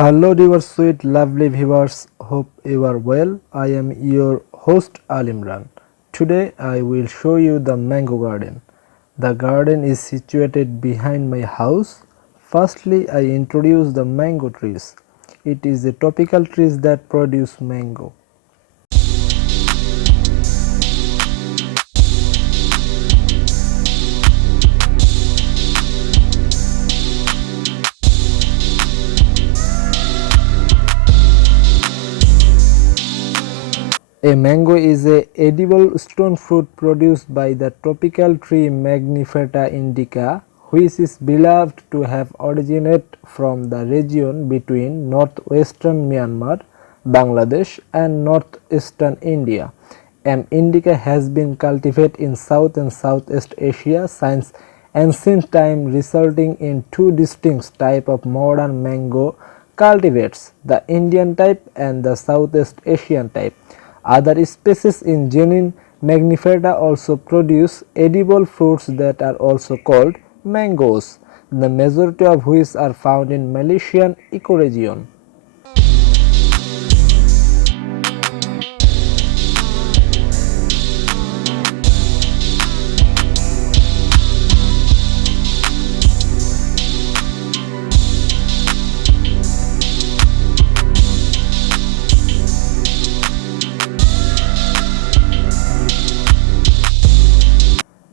Hello, dear sweet, lovely viewers. Hope you are well. I am your host Al Imran. Today, I will show you the mango garden. The garden is situated behind my house. Firstly, I introduce the mango trees. It is a tropical trees that produce mango. A mango is a edible stone fruit produced by the tropical tree Magnifera indica, which is believed to have originated from the region between northwestern Myanmar, Bangladesh and northeastern India. M. indica has been cultivated in South and Southeast Asia since ancient time, resulting in two distinct types of modern mango cultivars, the Indian type and the Southeast Asian type. Other species in genus Magnifera also produce edible fruits that are also called mangoes, the majority of which are found in Malaysian ecoregion.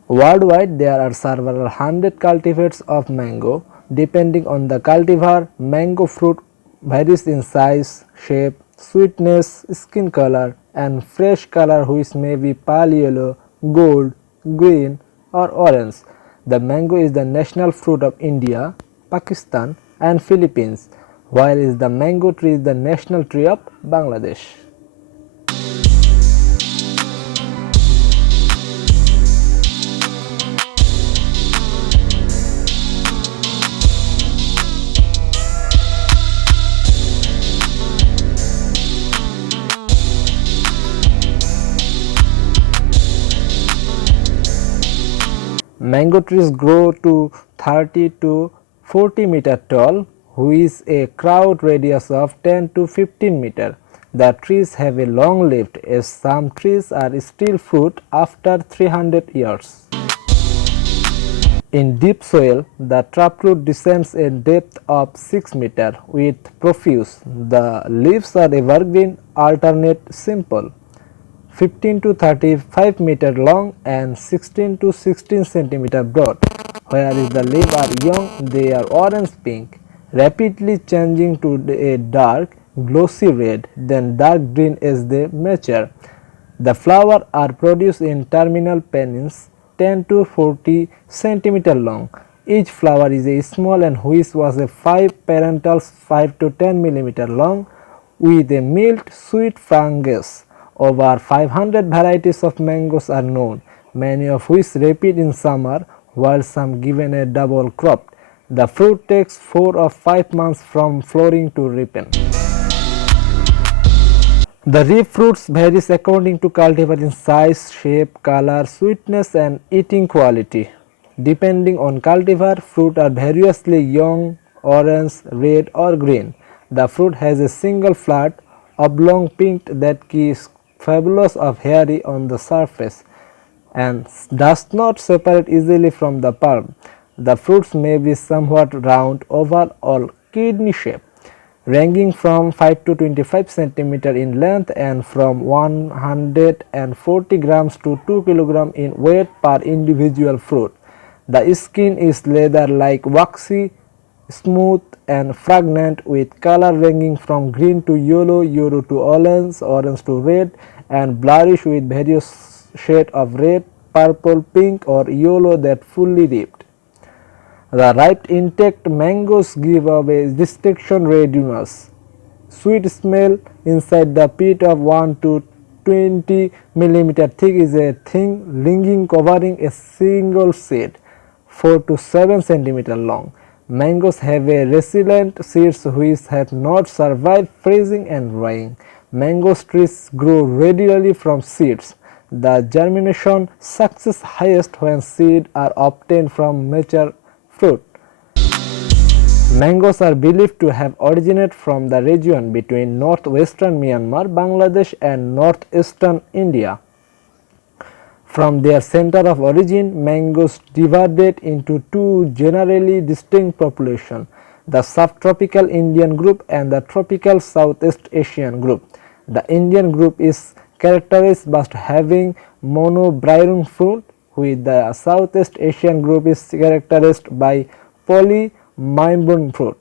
Worldwide, there are several hundred cultivars of mango. Depending on the cultivar, mango fruit varies in size, shape, sweetness, skin color, and fresh color, which may be pale yellow, gold, green, or orange. The mango is the national fruit of India, Pakistan, and Philippines, while the mango tree is the national tree of Bangladesh. Mango trees grow to 30 to 40 meter tall, with a crowd radius of 10 to 15 meter. The trees have a long life, as some trees are still fruit after 300 years. In deep soil, the taproot descends a depth of 6 meter with profuse. The leaves are evergreen, alternate, simple. 15 to 35 meter long and 16 to 16 centimeter broad. Whereas the leaves are young, they are orange pink, rapidly changing to a dark glossy red, then dark green as they mature. The flowers are produced in terminal pennants 10 to 40 centimeter long. Each flower is a small and which was a 5 parentals 5 to 10 millimeter long with a mild sweet fungus. Over 500 varieties of mangoes are known, many of which ripen in summer while some given a double crop. The fruit takes 4 or 5 months from flowering to ripen. The ripe fruits varies according to cultivar in size, shape, color, sweetness and eating quality. Depending on cultivar, fruit are variously young, orange, red or green. The fruit has a single flat, oblong pink that is fabulous of hairy on the surface and does not separate easily from the pulp. The fruits may be somewhat round, oval or kidney shaped, ranging from 5 to 25 centimeter in length and from 140 grams to 2 kilogram in weight per individual fruit. The skin is leather-like, waxy, smooth and fragrant, with color ranging from green to yellow, yellow to orange, orange to red and bluish with various shades of red, purple, pink or yellow that fully ripe. The ripe intact mangoes give off a distinction readiness. Sweet smell inside the pit of 1 to 20 millimeter thick is a thin lignin covering a single seed, 4 to 7 centimeter long. Mangoes have a resilient seeds which have not survived freezing and drying. Mango trees grow readily from seeds. The germination success highest when seeds are obtained from mature fruit. Mangoes are believed to have originated from the region between northwestern Myanmar, Bangladesh and northeastern India. From their center of origin, mangoes divided into two generally distinct populations, the subtropical Indian group and the tropical Southeast Asian group. The Indian group is characterized by having monobryrum fruit, while the Southeast Asian group is characterized by polymimbrous fruit.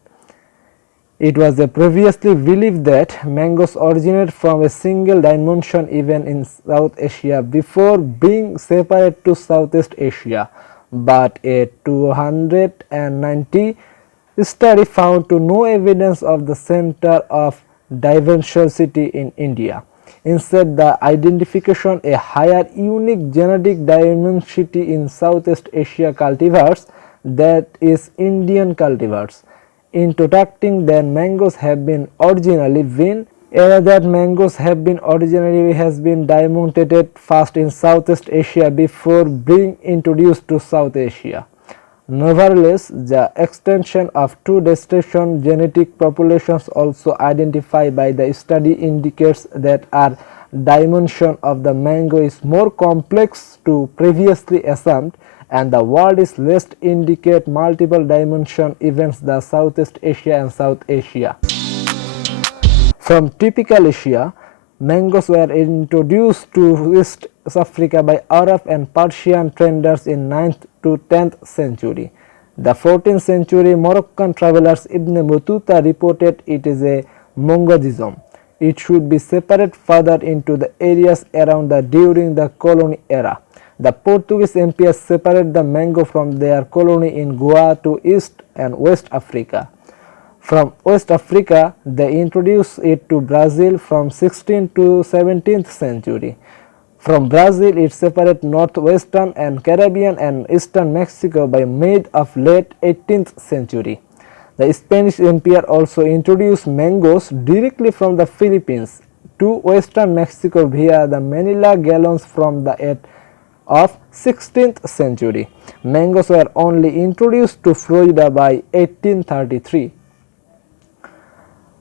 It was previously believed that mangoes originate from a single dimension even in South Asia before being separated to Southeast Asia, but a 290 study found no evidence of the center of diversity in India. Instead, the identification a higher unique genetic diversity in Southeast Asia cultivars, that is Indian cultivars. Introducing that mangoes have been originally has been demonstrated first in Southeast Asia before being introduced to South Asia. Nevertheless, the extension of two distinct genetic populations also identified by the study indicates that our dimension of the mango is more complex to previously assumed, and the word is less indicate multiple dimension events the Southeast Asia and South Asia. From typical Asia, mangoes were introduced to West Africa by Arab and Persian traders in 9th to 10th century. The 14th century Moroccan travelers Ibn Battuta reported it is a mongodism. It should be separated further into the areas around during the colony era. The Portuguese empires separated the mango from their colony in Goa to East and West Africa. From West Africa, they introduced it to Brazil from 16th to 17th century. From Brazil, it separated northwestern and Caribbean and eastern Mexico by mid of late 18th century. The Spanish empire also introduced mangoes directly from the Philippines to western Mexico via the Manila galleons from the of 16th century. Mangoes were only introduced to Florida by 1833.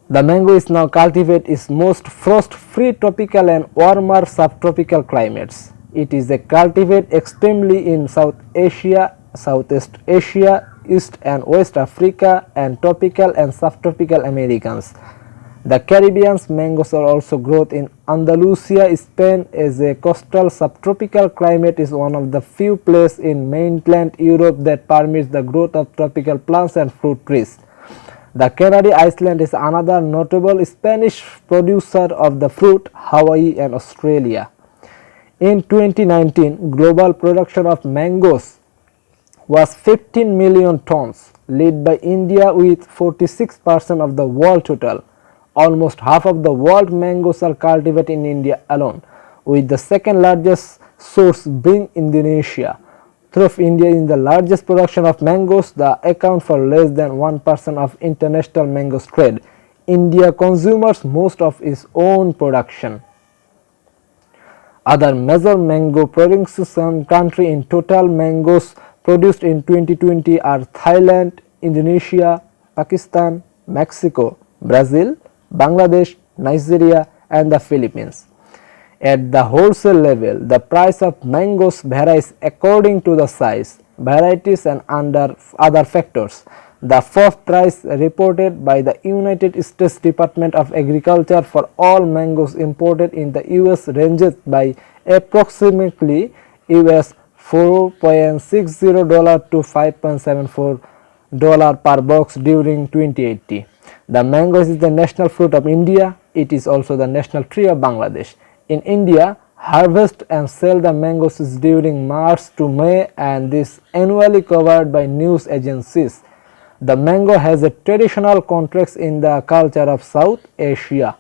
The mango is now cultivated in most frost-free tropical and warmer subtropical climates. It is cultivated extremely in South Asia, Southeast Asia, East and West Africa, and tropical and subtropical Americans. The Caribbean mangoes are also grown in Andalusia, Spain, as a coastal subtropical climate is one of the few places in mainland Europe that permits the growth of tropical plants and fruit trees. The Canary Island is another notable Spanish producer of the fruit, Hawaii and Australia. In 2019, global production of mangoes was 15 million tons, led by India with 46% of the world total. Almost half of the world mangoes are cultivated in India alone, with the second largest source being Indonesia. Though India is the largest production of mangoes, the account for less than 1% of international mango trade. India consumes most of its own production. Other major mango producing countries in total mangoes produced in 2020 are Thailand, Indonesia, Pakistan, Mexico, Brazil, Bangladesh, Nigeria and the Philippines. At the wholesale level, the price of mangoes varies according to the size, varieties and other factors. The FOB price reported by the United States Department of Agriculture for all mangoes imported in the US ranges by approximately US $4.60 to $5.74 per box during 2080. The mango is the national fruit of India. It is also the national tree of Bangladesh. In India, harvest and sell the mangoes is during March to May, and this annually covered by news agencies. The mango has a traditional context in the culture of South Asia.